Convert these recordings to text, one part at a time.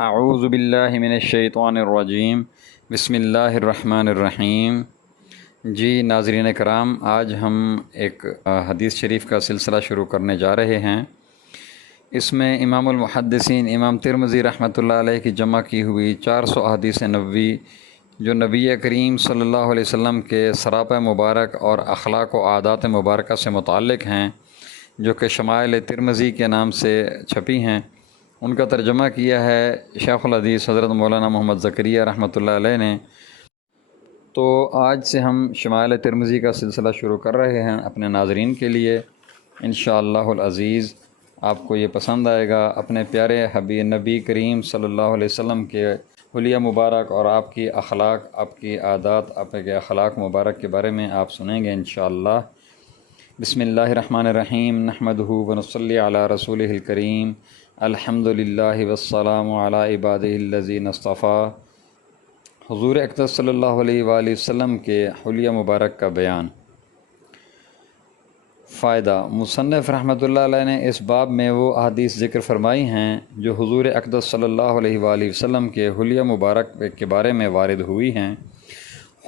اعوذ باللہ من الشیطان الرجیم بسم اللہ الرحمن الرحیم۔ جی ناظرین کرام، آج ہم ایک حدیث شریف کا سلسلہ شروع کرنے جا رہے ہیں۔ اس میں امام المحدثین امام ترمذی رحمۃ اللہ علیہ کی جمع کی ہوئی 400 احادیث نبوی جو نبی کریم صلی اللہ علیہ وسلم کے سراپہ مبارک اور اخلاق و عادات مبارکہ سے متعلق ہیں، جو کہ شمائل ترمذی کے نام سے چھپی ہیں، ان کا ترجمہ کیا ہے شیخ الحدیث حضرت مولانا محمد زکریا رحمۃ اللہ علیہ نے۔ تو آج سے ہم شمائل ترمذی کا سلسلہ شروع کر رہے ہیں اپنے ناظرین کے لیے۔ انشاءاللہ العزیز آپ کو یہ پسند آئے گا۔ اپنے پیارے حبیب نبی کریم صلی اللہ علیہ وسلم کے حلیہ مبارک اور آپ کی اخلاق، آپ کی عادات، آپ کے اخلاق مبارک کے بارے میں آپ سنیں گے انشاءاللہ۔ بسم اللہ الرحمن الرحیم، نحمدہ ونصلی علی رسولہ الکریم، الحمد للہ والسلام علی عبادہ الذین اصطفیٰ۔ حضور اقدس صلی اللہ علیہ وآلہ وسلم کے حلیہ مبارک کا بیان۔ فائدہ: مصنف رحمۃ اللہ علیہ نے اس باب میں وہ احادیث ذکر فرمائی ہیں جو حضور اقدس صلی اللہ علیہ وآلہ وسلم کے حلیہ مبارک کے بارے میں وارد ہوئی ہیں۔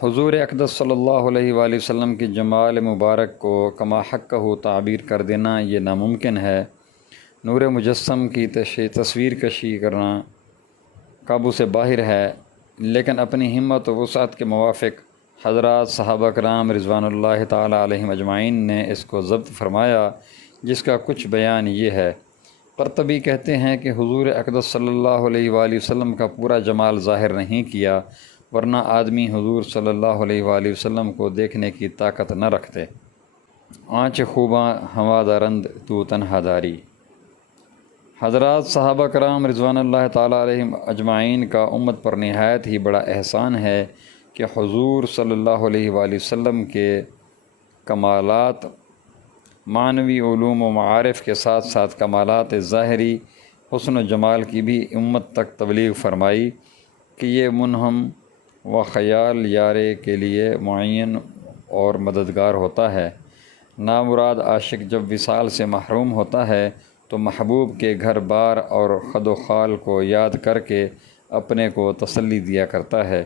حضور اقدس صلی اللہ علیہ وآلہ وسلم کی جمال مبارک کو کما حقہ تعبیر کر دینا یہ ناممکن ہے۔ نور مجسم کی تصویر کشی کرنا قابو سے باہر ہے، لیکن اپنی ہمت و وسعت کے موافق حضرات صحابہ کرام رضوان اللہ تعالی علیہم اجمعین نے اس کو ضبط فرمایا، جس کا کچھ بیان یہ ہے۔ قرطبی کہتے ہیں کہ حضور اقدس صلی اللہ علیہ وآلہ وسلم کا پورا جمال ظاہر نہیں کیا، ورنہ آدمی حضور صلی اللہ علیہ وآلہ وسلم کو دیکھنے کی طاقت نہ رکھتے۔ آنچ خوباں ہوا درند تو تنہا داری۔ حضرات صحابہ کرام رضوان اللہ تعالی علیہم اجمعین کا امت پر نہایت ہی بڑا احسان ہے کہ حضور صلی اللہ علیہ وآلہ وسلم کے کمالات معنوی علوم و معارف کے ساتھ ساتھ کمالات ظاہری حسن و جمال کی بھی امت تک تبلیغ فرمائی کہ یہ منہم و خیال یارے کے لیے معین اور مددگار ہوتا ہے۔ نامراد عاشق جب وصال سے محروم ہوتا ہے تو محبوب کے گھر بار اور خد و خال کو یاد کر کے اپنے کو تسلی دیا کرتا ہے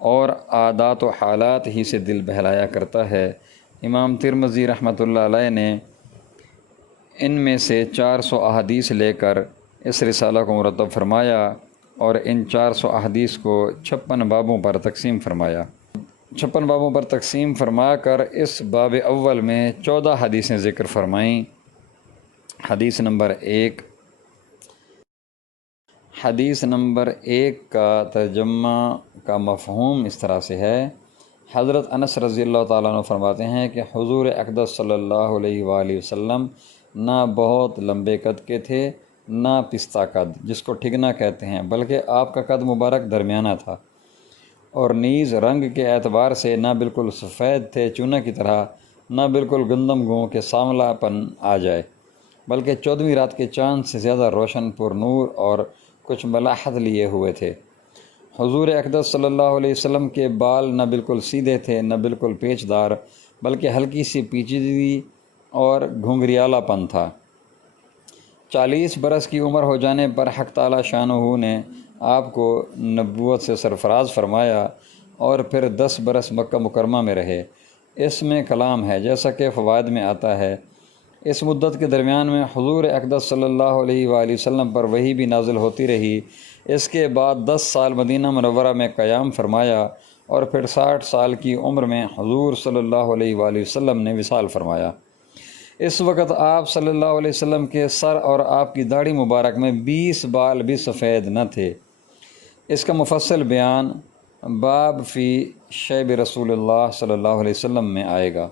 اور عادات و حالات ہی سے دل بہلایا کرتا ہے۔ امام ترمذی رحمۃ اللہ علیہ نے ان میں سے 400 احادیث لے کر اس رسالہ کو مرتب فرمایا اور ان 400 احادیث کو 56 بابوں پر تقسیم فرمایا۔ 56 بابوں پر تقسیم فرما کر اس باب اول میں 14 حدیثیں ذکر فرمائیں۔ حدیث نمبر 1۔ حدیث نمبر 1 کا ترجمہ کا مفہوم اس طرح سے ہے۔ حضرت انس رضی اللہ تعالیٰ عنہ فرماتے ہیں کہ حضور اقدس صلی اللہ علیہ وآلہ وسلم نہ بہت لمبے قد کے تھے، نہ پستہ قد جس کو ٹھگنا کہتے ہیں، بلکہ آپ کا قد مبارک درمیانہ تھا، اور نیز رنگ کے اعتبار سے نہ بالکل سفید تھے چونا کی طرح، نہ بالکل گندم گوں کے سانولا پن آ جائے، بلکہ 14ویں رات کے چاند سے زیادہ روشن پر نور اور کچھ ملاحت لیے ہوئے تھے۔ حضور اقدس صلی اللہ علیہ وسلم کے بال نہ بالکل سیدھے تھے، نہ بالکل پیچ دار، بلکہ ہلکی سی پیچیدگی اور گھنگریالا پن تھا۔ 40 برس کی عمر ہو جانے پر حق تعالی شانہ نے آپ کو نبوت سے سرفراز فرمایا اور پھر 10 برس مکہ مکرمہ میں رہے۔ اس میں کلام ہے، جیسا کہ فوائد میں آتا ہے۔ اس مدت کے درمیان میں حضور اقدس صلی اللہ علیہ وآلہ وسلم پر وحی بھی نازل ہوتی رہی۔ اس کے بعد 10 سال مدینہ منورہ میں قیام فرمایا اور پھر 60 سال کی عمر میں حضور صلی اللہ علیہ وآلہ وسلم نے وصال فرمایا۔ اس وقت آپ صلی اللہ علیہ وسلم کے سر اور آپ کی داڑھی مبارک میں 20 بال بھی سفید نہ تھے۔ اس کا مفصل بیان باب فی شیب رسول اللہ صلی اللہ علیہ وسلم میں آئے گا۔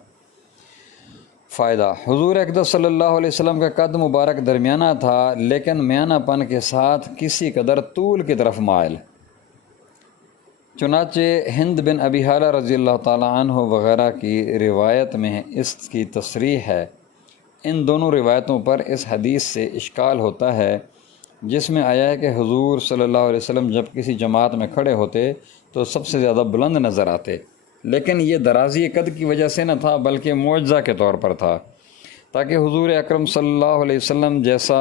فائدہ: حضور اقدس صلی اللہ علیہ وسلم کا قد مبارک درمیانہ تھا، لیکن میانہ پن کے ساتھ کسی قدر طول کی طرف مائل۔ چنانچہ ہند بن ابی حالہ رضی اللہ تعالیٰ عنہ وغیرہ کی روایت میں اس کی تصریح ہے۔ ان دونوں روایتوں پر اس حدیث سے اشکال ہوتا ہے جس میں آیا ہے کہ حضور صلی اللہ علیہ وسلم جب کسی جماعت میں کھڑے ہوتے تو سب سے زیادہ بلند نظر آتے، لیکن یہ درازی قد کی وجہ سے نہ تھا بلکہ معجزہ کے طور پر تھا، تاکہ حضور اکرم صلی اللہ علیہ وسلم جیسا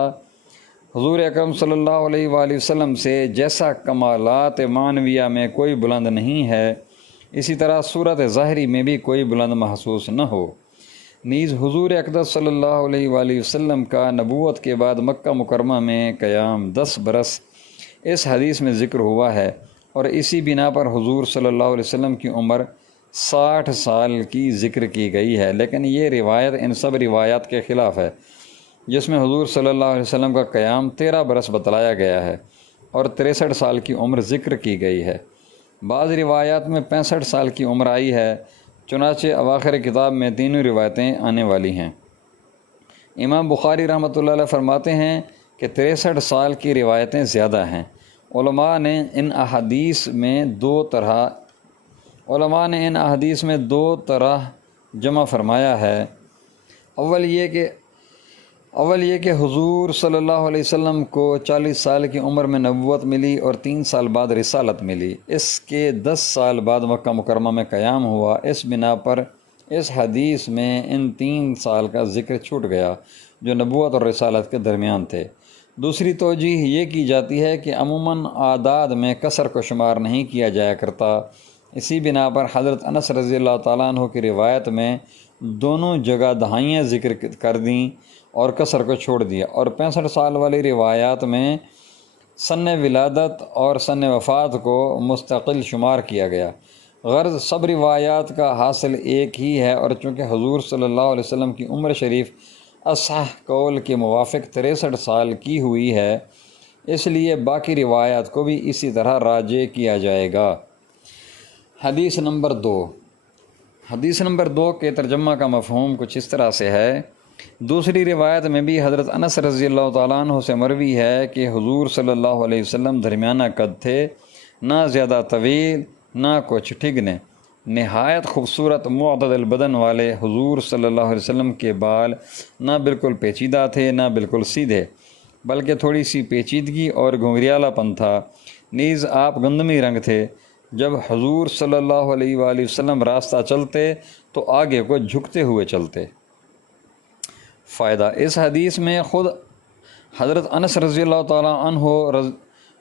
حضور اکرم صلی اللہ علیہ وآلہ وسلم سے جیسا کمالات معنویہ میں کوئی بلند نہیں ہے، اسی طرح صورت ظاہری میں بھی کوئی بلند محسوس نہ ہو۔ نیز حضور اقدس صلی اللہ علیہ وآلہ وسلم کا نبوت کے بعد مکہ مکرمہ میں قیام 10 برس اس حدیث میں ذکر ہوا ہے، اور اسی بنا پر حضور صلی اللہ علیہ وسلم کی عمر 60 سال کی ذکر کی گئی ہے، لیکن یہ روایت ان سب روایات کے خلاف ہے جس میں حضور صلی اللہ علیہ وسلم کا قیام 13 برس بتلایا گیا ہے اور 63 سال کی عمر ذکر کی گئی ہے۔ بعض روایات میں 65 سال کی عمر آئی ہے، چنانچہ اواخر کتاب میں تینوں روایتیں آنے والی ہیں۔ امام بخاری رحمۃ اللہ علیہ فرماتے ہیں کہ 63 سال کی روایتیں زیادہ ہیں۔ علماء نے ان احادیث میں دو طرح جمع فرمایا ہے۔ اول یہ کہ حضور صلی اللہ علیہ وسلم کو 40 سال کی عمر میں نبوت ملی اور 3 سال بعد رسالت ملی، اس کے 10 سال بعد مکہ مکرمہ میں قیام ہوا۔ اس بنا پر اس حدیث میں ان 3 سال کا ذکر چھوٹ گیا جو نبوت اور رسالت کے درمیان تھے۔ دوسری توجہ یہ کی جاتی ہے کہ عموماً اعداد میں کثر کو شمار نہیں کیا جایا کرتا، اسی بنا پر حضرت انس رضی اللہ تعالیٰ عنہ کی روایت میں دونوں جگہ دہائیاں ذکر کر دیں اور کثر کو چھوڑ دیا، اور 65 سال والی روایات میں سن ولادت اور سن وفات کو مستقل شمار کیا گیا۔ غرض سب روایات کا حاصل ایک ہی ہے، اور چونکہ حضور صلی اللہ علیہ وسلم کی عمر شریف اصح قول کے موافق 63 سال کی ہوئی ہے، اس لیے باقی روایات کو بھی اسی طرح راجع کیا جائے گا۔ حدیث نمبر 2 کے ترجمہ کا مفہوم کچھ اس طرح سے ہے۔ دوسری روایت میں بھی حضرت انس رضی اللہ تعالیٰ عنہ سے مروی ہے کہ حضور صلی اللہ علیہ وسلم درمیانہ قد تھے، نہ زیادہ طویل نہ کچھ ٹھگنے، نہایت خوبصورت معتدل بدن والے حضور صلی اللہ علیہ وسلم کے بال نہ بالکل پیچیدہ تھے نہ بالکل سیدھے، بلکہ تھوڑی سی پیچیدگی اور گھنگریالا پن تھا۔ نیز آپ گندمی رنگ تھے۔ جب حضور صلی اللہ علیہ وآلہ وسلم راستہ چلتے تو آگے کو جھکتے ہوئے چلتے۔ فائدہ: اس حدیث میں خود حضرت انس رضی اللہ تعالیٰ عنہ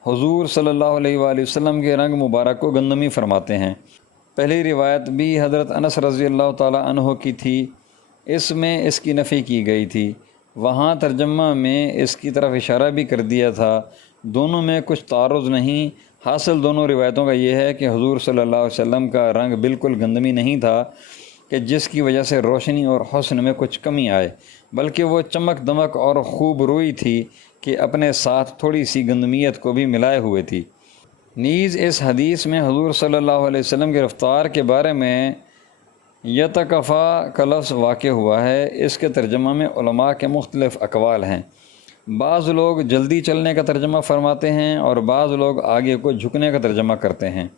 حضور صلی اللہ علیہ وآلہ وسلم کے رنگ مبارک کو گندمی فرماتے ہیں۔ پہلی روایت بھی حضرت انس رضی اللہ تعالیٰ عنہ کی تھی، اس میں اس کی نفی کی گئی تھی، وہاں ترجمہ میں اس کی طرف اشارہ بھی کر دیا تھا۔ دونوں میں کچھ تعارض نہیں، حاصل دونوں روایتوں کا یہ ہے کہ حضور صلی اللہ علیہ وسلم کا رنگ بالکل گندمی نہیں تھا کہ جس کی وجہ سے روشنی اور حسن میں کچھ کمی آئے، بلکہ وہ چمک دمک اور خوب روئی تھی کہ اپنے ساتھ تھوڑی سی گندمیت کو بھی ملائے ہوئے تھی۔ نیز اس حدیث میں حضور صلی اللہ علیہ وسلم کی رفتار کے بارے میں یتکفا کا لفظ واقع ہوا ہے۔ اس کے ترجمہ میں علماء کے مختلف اقوال ہیں۔ بعض لوگ جلدی چلنے کا ترجمہ فرماتے ہیں اور بعض لوگ آگے کو جھکنے کا ترجمہ کرتے ہیں،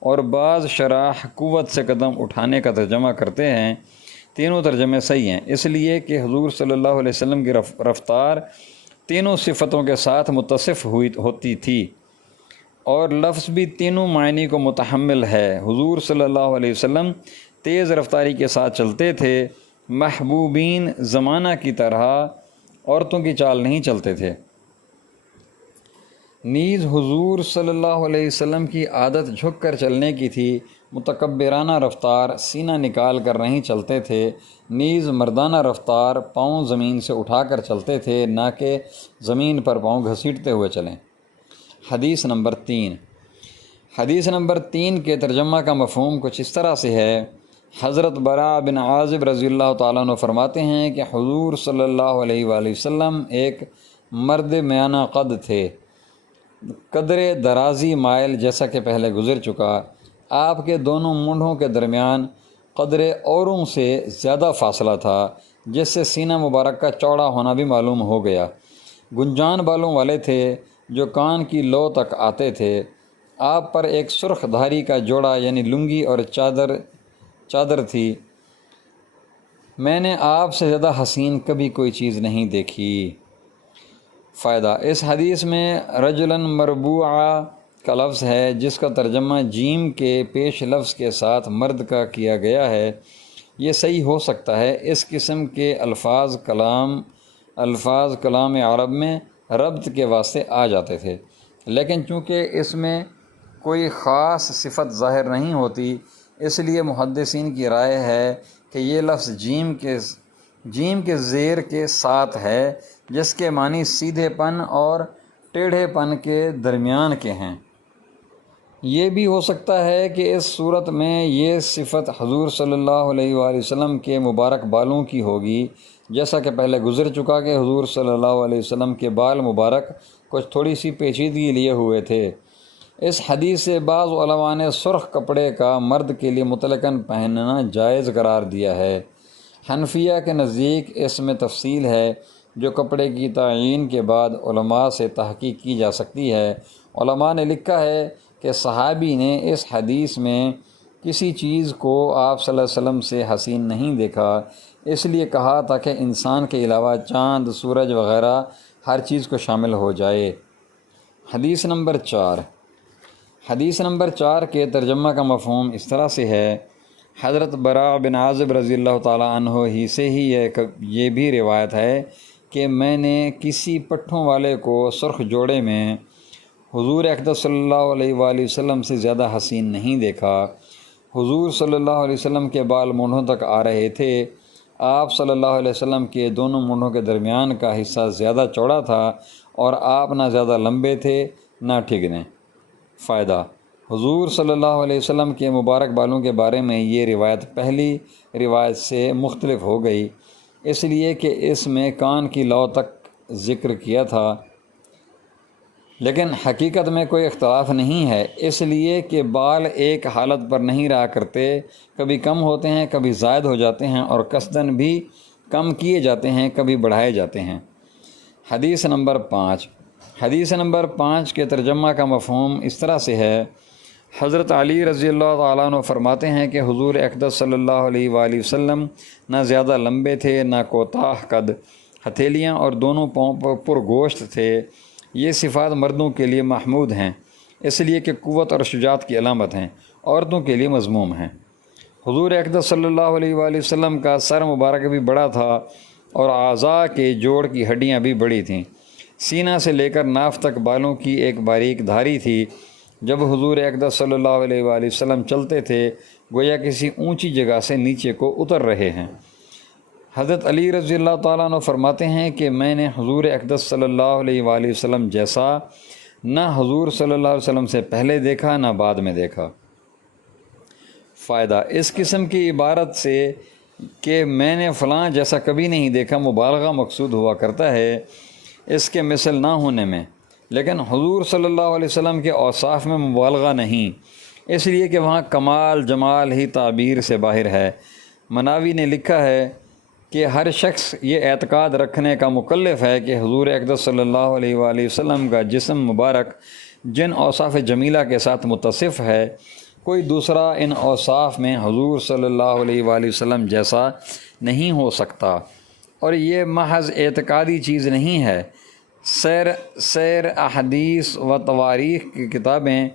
اور بعض شراح قوت سے قدم اٹھانے کا ترجمہ کرتے ہیں۔ تینوں ترجمے صحیح ہیں، اس لیے کہ حضور صلی اللہ علیہ وسلم کی رفتار تینوں صفتوں کے ساتھ متصف ہوتی تھی، اور لفظ بھی تینوں معنی کو متحمل ہے۔ حضور صلی اللہ علیہ وسلم تیز رفتاری کے ساتھ چلتے تھے، محبوبین زمانہ کی طرح عورتوں کی چال نہیں چلتے تھے۔ نیز حضور صلی اللہ علیہ وسلم کی عادت جھک کر چلنے کی تھی، متکبرانہ رفتار، سینہ نکال کر نہیں چلتے تھے۔ نیز مردانہ رفتار، پاؤں زمین سے اٹھا کر چلتے تھے، نہ کہ زمین پر پاؤں گھسیٹتے ہوئے چلیں۔ حدیث نمبر 3 کے ترجمہ کا مفہوم کچھ اس طرح سے ہے۔ حضرت براء بن عازب رضی اللہ تعالیٰ عنہ فرماتے ہیں کہ حضور صلی اللہ علیہ وآلہ وسلم ایک مرد میانہ قد تھے، قدر درازی مائل، جیسا کہ پہلے گزر چکا۔ آپ کے دونوں مونڈھوں کے درمیان قدر اوروں سے زیادہ فاصلہ تھا، جس سے سینہ مبارک کا چوڑا ہونا بھی معلوم ہو گیا۔ گنجان بالوں والے تھے جو کان کی لو تک آتے تھے۔ آپ پر ایک سرخ دھاری کا جوڑا یعنی لنگی اور چادر تھی۔ میں نے آپ سے زیادہ حسین کبھی کوئی چیز نہیں دیکھی۔ فائدہ: اس حدیث میں رجلاً مربوعہ کا لفظ ہے، جس کا ترجمہ جیم کے پیش لفظ کے ساتھ مرد کا کیا گیا ہے۔ یہ صحیح ہو سکتا ہے۔ اس قسم کے الفاظ کلام عرب میں ربط کے واسطے آ جاتے تھے، لیکن چونکہ اس میں کوئی خاص صفت ظاہر نہیں ہوتی، اس لیے محدثین کی رائے ہے کہ یہ لفظ جیم کے زیر کے ساتھ ہے، جس کے معنی سیدھے پن اور ٹیڑھے پن کے درمیان کے ہیں۔ یہ بھی ہو سکتا ہے کہ اس صورت میں یہ صفت حضور صلی اللہ علیہ وآلہ وسلم کے مبارک بالوں کی ہوگی، جیسا کہ پہلے گزر چکا کہ حضور صلی اللہ علیہ وسلم کے بال مبارک کچھ تھوڑی سی پیچیدگی لیے ہوئے تھے۔ اس حدیث سے بعض علماء نے سرخ کپڑے کا مرد کے لیے مطلقاً پہننا جائز قرار دیا ہے۔ حنفیہ کے نزدیک اس میں تفصیل ہے جو کپڑے کی تعیین کے بعد علماء سے تحقیق کی جا سکتی ہے۔ علماء نے لکھا ہے کہ صحابی نے اس حدیث میں کسی چیز کو آپ صلی اللہ علیہ وسلم سے حسین نہیں دیکھا، اس لیے کہا تھا کہ انسان کے علاوہ چاند، سورج وغیرہ ہر چیز کو شامل ہو جائے۔ حدیث نمبر 4۔ حدیث نمبر 4 کے ترجمہ کا مفہوم اس طرح سے ہے، حضرت براء بن عازب رضی اللہ تعالیٰ عنہ ہی سے ہی یہ بھی روایت ہے کہ میں نے کسی پٹھوں والے کو سرخ جوڑے میں حضور اقدس صلی اللہ علیہ وآلہ وسلم سے زیادہ حسین نہیں دیکھا۔ حضور صلی اللہ علیہ وسلم کے بال مونڈھوں تک آ رہے تھے۔ آپ صلی اللہ علیہ وسلم کے دونوں مونڈھوں کے درمیان کا حصہ زیادہ چوڑا تھا اور آپ نہ زیادہ لمبے تھے نہ ٹھگنے۔ فائدہ: حضور صلی اللہ علیہ وسلم کے مبارک بالوں کے بارے میں یہ روایت پہلی روایت سے مختلف ہو گئی، اس لیے کہ اس میں کان کی لو تک ذکر کیا تھا، لیکن حقیقت میں کوئی اختلاف نہیں ہے، اس لیے کہ بال ایک حالت پر نہیں رہا کرتے، کبھی کم ہوتے ہیں، کبھی زائد ہو جاتے ہیں اور قصداً بھی کم کیے جاتے ہیں، کبھی بڑھائے جاتے ہیں۔ حدیث نمبر 5۔ حدیث نمبر 5 کے ترجمہ کا مفہوم اس طرح سے ہے، حضرت علی رضی اللہ تعالیٰ عنہ فرماتے ہیں کہ حضور اقدس صلی اللہ علیہ وآلہ وسلم نہ زیادہ لمبے تھے نہ کوتاہ قد، ہتھیلیاں اور دونوں پاؤں پر گوشت تھے۔ یہ صفات مردوں کے لیے محمود ہیں، اس لیے کہ قوت اور شجاعت کی علامت ہیں، عورتوں کے لیے مذموم ہیں۔ حضور اقدس صلی اللہ علیہ وآلہ وسلم کا سر مبارک بھی بڑا تھا اور اعضاء کے جوڑ کی ہڈیاں بھی بڑی تھیں۔ سینہ سے لے کر ناف تک بالوں کی ایک باریک دھاری تھی۔ جب حضور اقدس صلی اللہ علیہ وآلہ وسلم چلتے تھے گویا کسی اونچی جگہ سے نیچے کو اتر رہے ہیں۔ حضرت علی رضی اللہ تعالیٰ عنہ فرماتے ہیں کہ میں نے حضور اقدس صلی اللہ علیہ وآلہ وسلم جیسا نہ حضور صلی اللہ علیہ وسلم سے پہلے دیکھا نہ بعد میں دیکھا۔ فائدہ: اس قسم کی عبارت سے کہ میں نے فلاں جیسا کبھی نہیں دیکھا مبالغہ مقصود ہوا کرتا ہے اس کے مثل نہ ہونے میں، لیکن حضور صلی اللہ علیہ وسلم کے اوصاف میں مبالغہ نہیں، اس لیے کہ وہاں کمال جمال ہی تعبیر سے باہر ہے۔ مناوی نے لکھا ہے کہ ہر شخص یہ اعتقاد رکھنے کا مکلف ہے کہ حضور اقدس صلی اللہ علیہ وآلہ وسلم کا جسم مبارک جن اوصاف جمیلہ کے ساتھ متصف ہے، کوئی دوسرا ان اوصاف میں حضور صلی اللہ علیہ وآلہ وسلم جیسا نہیں ہو سکتا، اور یہ محض اعتقادی چیز نہیں ہے۔ سیر احادیث و تواریخ کی کتابیں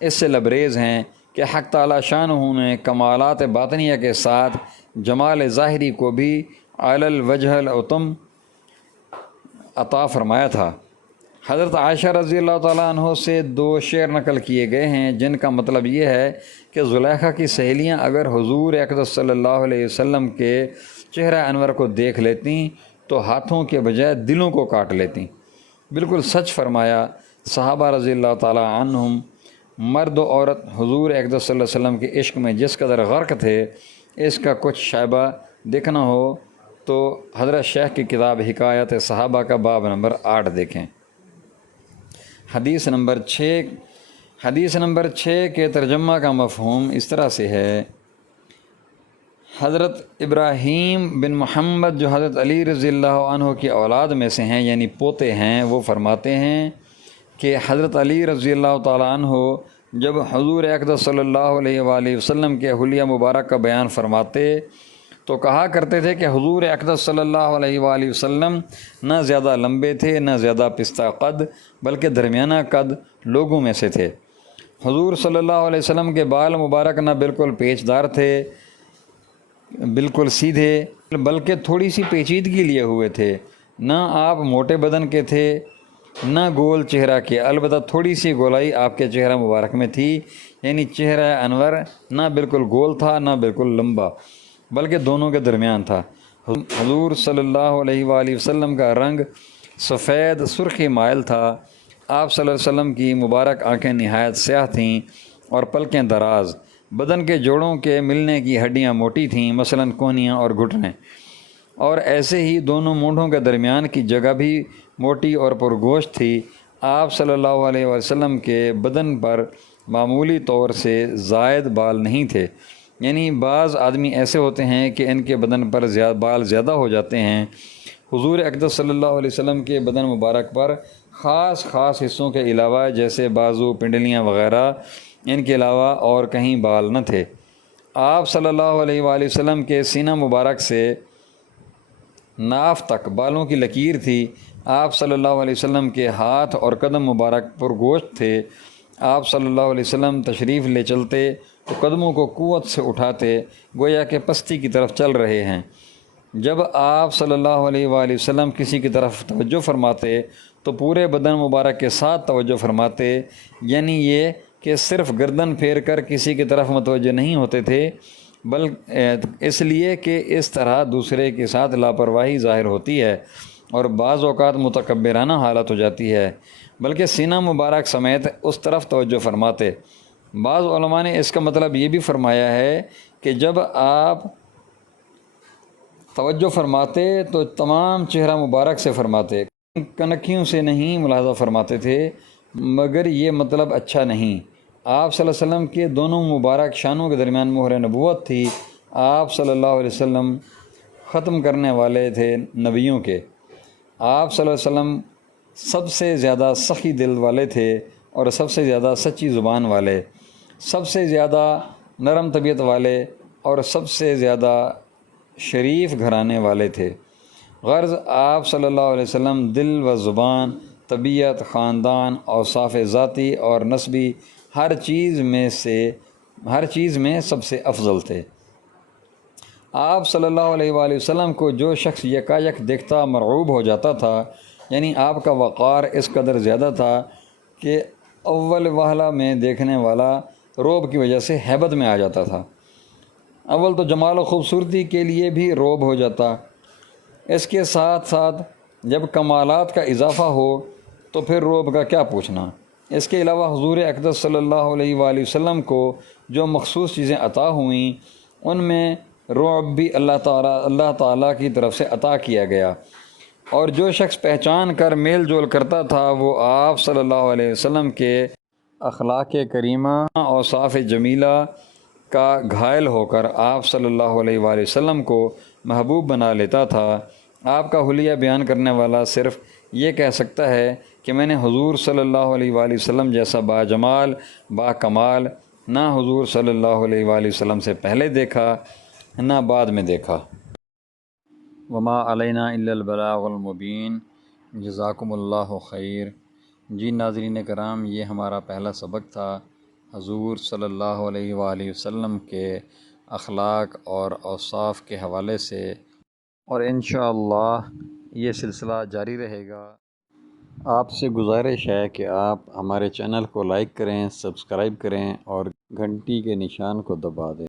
اس سے لبریز ہیں کہ حق تعالی شانہ نے کمالات باطنیہ کے ساتھ جمال ظاہری کو بھی علی الوجہ الاتم عطا فرمایا تھا۔ حضرت عائشہ رضی اللہ تعالیٰ عنہ سے 2 شعر نقل کیے گئے ہیں جن کا مطلب یہ ہے کہ زلیخا کی سہیلیاں اگر حضور اقدس صلی اللہ علیہ وسلم کے چہرہ انور کو دیکھ لیتیں تو ہاتھوں کے بجائے دلوں کو کاٹ لیتیں۔ بالکل سچ فرمایا۔ صحابہ رضی اللہ تعالیٰ عنہم مرد و عورت حضور اقدس صلی اللہ علیہ وسلم کے عشق میں جس قدر غرق تھے، اس کا کچھ شائبہ دیکھنا ہو تو حضرت شیخ کی کتاب حکایت صحابہ کا باب نمبر 8 دیکھیں۔ حدیث نمبر 6۔ حدیث نمبر 6 کے ترجمہ کا مفہوم اس طرح سے ہے، حضرت ابراہیم بن محمد جو حضرت علی رضی اللہ عنہ کی اولاد میں سے ہیں یعنی پوتے ہیں، وہ فرماتے ہیں کہ حضرت علی رضی اللہ تعالیٰ عنہ جب حضور اقدس صلی اللہ علیہ وآلہ وسلم کے حلیہ مبارک کا بیان فرماتے تو کہا کرتے تھے کہ حضور اقدس صلی اللہ علیہ وآلہ وسلم نہ زیادہ لمبے تھے نہ زیادہ پستہ قد، بلکہ درمیانہ قد لوگوں میں سے تھے۔ حضور صلی اللہ علیہ وسلم کے بال مبارک نہ بالکل پیچ دار تھے، بالکل سیدھے، بلکہ تھوڑی سی پیچیدگی لیے ہوئے تھے، نہ آپ موٹے بدن کے تھے نہ گول چہرہ کے، البتہ تھوڑی سی گولائی آپ کے چہرہ مبارک میں تھی، یعنی چہرہ انور نہ بالکل گول تھا نہ بالکل لمبا، بلکہ دونوں کے درمیان تھا۔ حضور صلی اللہ علیہ وآلہ وسلم کا رنگ سفید سرخی مائل تھا۔ آپ صلی اللہ علیہ وسلم کی مبارک آنکھیں نہایت سیاہ تھیں اور پلکیں دراز، بدن کے جوڑوں کے ملنے کی ہڈیاں موٹی تھیں، مثلاً کونیاں اور گھٹنے، اور ایسے ہی دونوں مونڈھوں کے درمیان کی جگہ بھی موٹی اور پرگوشت تھی۔ آپ صلی اللہ علیہ وسلم کے بدن پر معمولی طور سے زائد بال نہیں تھے، یعنی بعض آدمی ایسے ہوتے ہیں کہ ان کے بدن پر بال زیادہ ہو جاتے ہیں۔ حضور اقدس صلی اللہ علیہ وسلم کے بدن مبارک پر خاص حصوں کے علاوہ جیسے بازو، پنڈلیاں وغیرہ، ان کے علاوہ اور کہیں بال نہ تھے۔ آپ صلی اللہ علیہ وآلہ وسلم کے سینہ مبارک سے ناف تک بالوں کی لکیر تھی۔ آپ صلی اللہ علیہ وسلم کے ہاتھ اور قدم مبارک پرگوشت تھے۔ آپ صلی اللہ علیہ وسلم تشریف لے چلتے تو قدموں کو قوت سے اٹھاتے، گویا کہ پستی کی طرف چل رہے ہیں۔ جب آپ صلی اللہ علیہ وآلہ وسلم کسی کی طرف توجہ فرماتے تو پورے بدن مبارک کے ساتھ توجہ فرماتے، یعنی یہ کہ صرف گردن پھیر کر کسی کی طرف متوجہ نہیں ہوتے تھے، اس لیے کہ اس طرح دوسرے کے ساتھ لاپرواہی ظاہر ہوتی ہے اور بعض اوقات متکبرانہ حالت ہو جاتی ہے، بلکہ سینہ مبارک سمیت اس طرف توجہ فرماتے۔ بعض علماء نے اس کا مطلب یہ بھی فرمایا ہے کہ جب آپ توجہ فرماتے تو تمام چہرہ مبارک سے فرماتے، کنکھیوں سے نہیں ملاحظہ فرماتے تھے، مگر یہ مطلب اچھا نہیں۔ آپ صلی اللہ علیہ وسلم کے دونوں مبارک شانوں کے درمیان مہر نبوت تھی۔ آپ صلی اللہ علیہ وسلم ختم کرنے والے تھے نبیوں کے۔ آپ صلی اللہ علیہ وسلم سب سے زیادہ سخی دل والے تھے اور سب سے زیادہ سچی زبان والے، سب سے زیادہ نرم طبیعت والے اور سب سے زیادہ شریف گھرانے والے تھے۔ غرض آپ صلی اللہ علیہ وسلم دل و زبان، طبیعت، خاندان، اوصاف ذاتی اور نسبی ہر چیز میں سب سے افضل تھے۔ آپ صلی اللہ علیہ وآلہ وسلم کو جو شخص یکایک دیکھتا مرعوب ہو جاتا تھا، یعنی آپ کا وقار اس قدر زیادہ تھا کہ اول وہلہ میں دیکھنے والا رعب کی وجہ سے ہیبت میں آ جاتا تھا۔ اول تو جمال و خوبصورتی کے لیے بھی رعب ہو جاتا، اس کے ساتھ ساتھ جب کمالات کا اضافہ ہو تو پھر رعب کا کیا پوچھنا۔ اس کے علاوہ حضور اقدس صلی اللہ علیہ وآلہ وسلم کو جو مخصوص چیزیں عطا ہوئیں ان میں رعب بھی اللہ تعالیٰ کی طرف سے عطا کیا گیا، اور جو شخص پہچان کر میل جول کرتا تھا وہ آپ صلی اللہ علیہ وسلم کے اخلاق کریمہ، اوصاف جمیلہ کا گھائل ہو کر آپ صلی اللہ علیہ وآلہ وسلم کو محبوب بنا لیتا تھا۔ آپ کا حلیہ بیان کرنے والا صرف یہ کہہ سکتا ہے کہ میں نے حضور صلی اللہ علیہ وآلہ وسلم جیسا با جمال، با کمال نہ حضور صلی اللہ علیہ وآلہ وسلم سے پہلے دیکھا نہ بعد میں دیکھا۔ وما علینا الا البلاغ المبین۔ جزاکم اللہ خیر۔ جی ناظرین کرام، یہ ہمارا پہلا سبق تھا حضور صلی اللہ علیہ وآلہ وسلم کے اخلاق اور اوصاف کے حوالے سے، اور انشاءاللہ یہ سلسلہ جاری رہے گا۔ آپ سے گزارش ہے کہ آپ ہمارے چینل کو لائک کریں، سبسکرائب کریں اور گھنٹی کے نشان کو دبا دیں۔